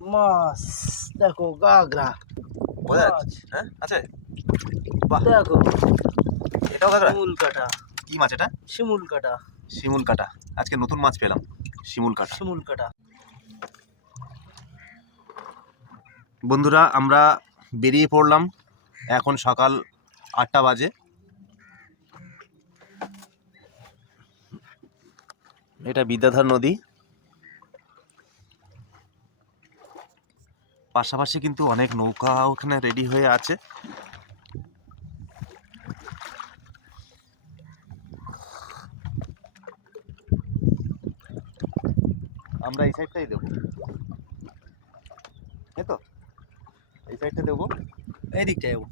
মাছ দেখো, গাগরা বোঝা মাছ যাচ্ছে? হ্যাঁ আছে। বাহ, দেখো, এটাও কাঁকড়া। শিমুল কাটা, কি মাছ এটা? শিমুল কাটা, শিমুল কাটা। আজকে নতুন মাছ পেলাম, শিমুল কাটা। শিমুল কাটা। বন্ধুরা আমরা বেরিয়ে পড়লাম, এখন সকাল 8টা বাজে। এটা বিদ্যাধর নদী, পাশাপাশি কিন্তু অনেক নৌকা ওখানে রেডি হয়ে আছে। আমরা এই সাইডটাই দেবো, এই তো এই সাইডটা দেবো। এই দিকটা যাবো,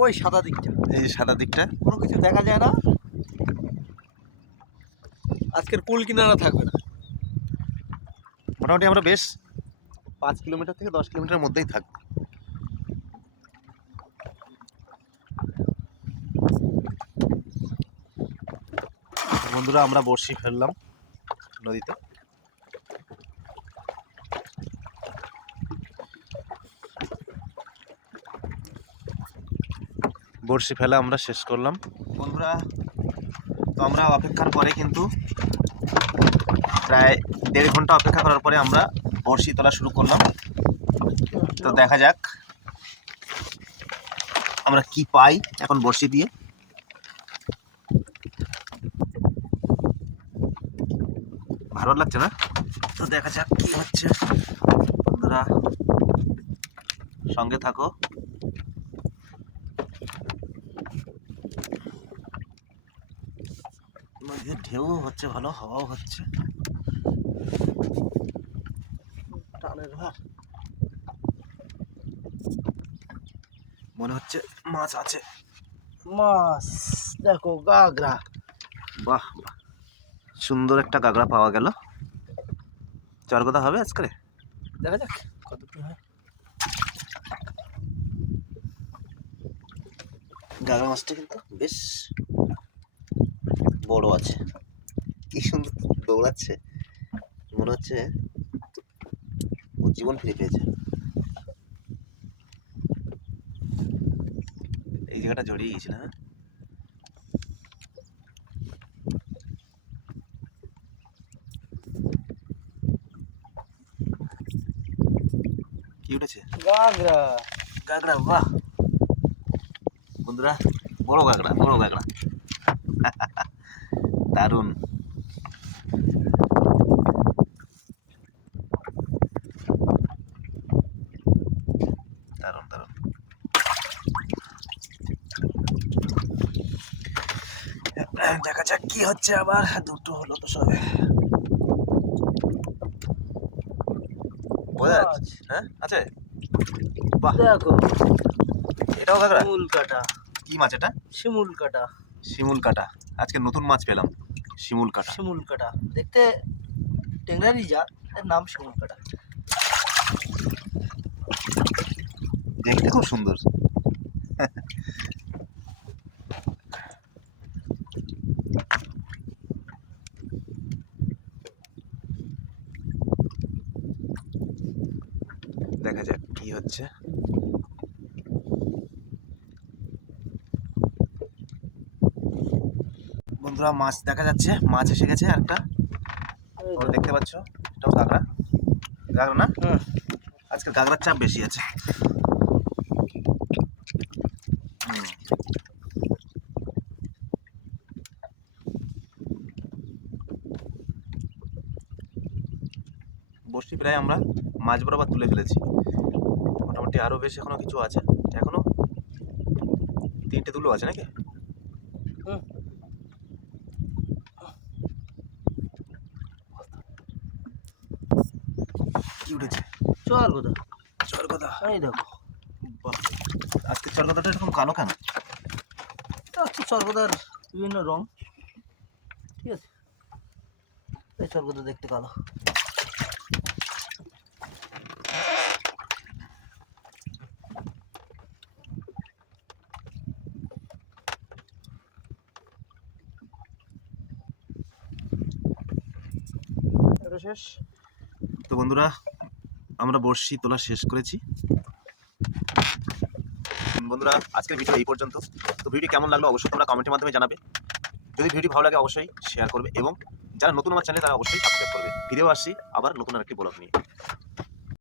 ওই সাদা দিকটা, এই সাদা দিকটা কোনো কিছু দেখা যায় না। আজকের কুল কিনারা থাকবে না। মোটামুটি আমরা বেশ 5 কিলোমিটার থেকে 10 কিলোমিটারের মধ্যেই থাকবো। বন্ধুরা আমরা বড়শি ফেললাম নদীতে। বড়শি ফেলা আমরা শেষ করলাম বন্ধুরা। তো আমরা অপেক্ষার পরে কিন্তু প্রায় 1.5 ঘন্টা অপেক্ষা করার পরে আমরা বড়শি তোলা শুরু করলাম। তো দেখা যাক আমরা কি পাই এখন বড়শি দিয়ে। ভালো লাগছে না? তো দেখা যাক কি হচ্ছে। বন্ধুরা সঙ্গে থাকো। নদীর ঢেউ হচ্ছে ভালো, হাওয়াও হচ্ছে। টানের ভার। মনে হচ্ছে মাছ আছে। মাছ দেখো, গাগরা। বাহ বাহ, সুন্দর একটা কাঁকড়া পাওয়া গেল। চরগদা হবে আজকে, দেখা যাক কতটুকু হয়। কাঁকড়া মাছটা কিন্তু বেশ বড় আছে, কি সুন্দর দৌড়াচ্ছে, মনে হচ্ছে ও জীবন ফিরে পেয়েছে। এই জায়গাটা জড়িয়ে গেছিল। হ্যাঁ কি উঠেছে? গাগরা। কাঁকড়া, বাহ বন্ধুরা, বড় কাঁকড়া, বড় কাঁকড়া। দারুণ। দারুণ দারুণ। দেখা যাক কি হচ্ছে। আবার দুটো হলো তো সবে। বোঝা যাচ্ছে? হ্যাঁ আছে। বাহ, দেখো, এটাও কাঁকড়া। শিমুল কাটা, কি মাছ এটা? শিমুল কাটা, শিমুল কাটা। আজকে নতুন মাছ পেলাম, শিমুল কাটা। শিমুল কাটা। দেখতে টেংরারি জাত, এর নাম শিমুল কাটা। দেখতে খুব সুন্দর। দেখা যাক কি হচ্ছে। বন্ধুরা মাছ দেখা যাচ্ছে, মাছ এসে গেছে একটা। তোমরা দেখতে পাচ্ছ, এটাও কাঁকড়া। কাঁকড়া না? আজকে কাঁকড়ার চাপ বেশি আছে। বড়শি প্রায় আমরা মাছ বরাবর তুলে ফেলেছি। মোটামুটি আরো বেশ এখনো কিছু আছে, এখনো 3টে তুলো আছে নাকি? কি উঠেছে? চরগদা। চরগদা। এই দেখো, বাহ, আজকে চরগদাটা এরকম কালো কেন? এটা হচ্ছে চরগদার বিভিন্ন রং। ঠিক আছে, এই চরগদা দেখতে কালো। এটা শেষ। তো বন্ধুরা আমরা বড়শি তোলা শেষ করেছি। বন্ধুরা, আজকের ভিডিও এই পর্যন্ত। তো ভিডিও কেমন লাগলো অবশ্যই তোমরা কমেন্টের মাধ্যমে জানাবে। যদি ভিডিও ভালো লাগে অবশ্যই শেয়ার করবে এবং যারা নতুন আমার চ্যানেলে তারা অবশ্যই সাবস্ক্রাইব করবে। ফিরেও আসছি আবার নতুন আরেকটি ব্লগ নিয়ে।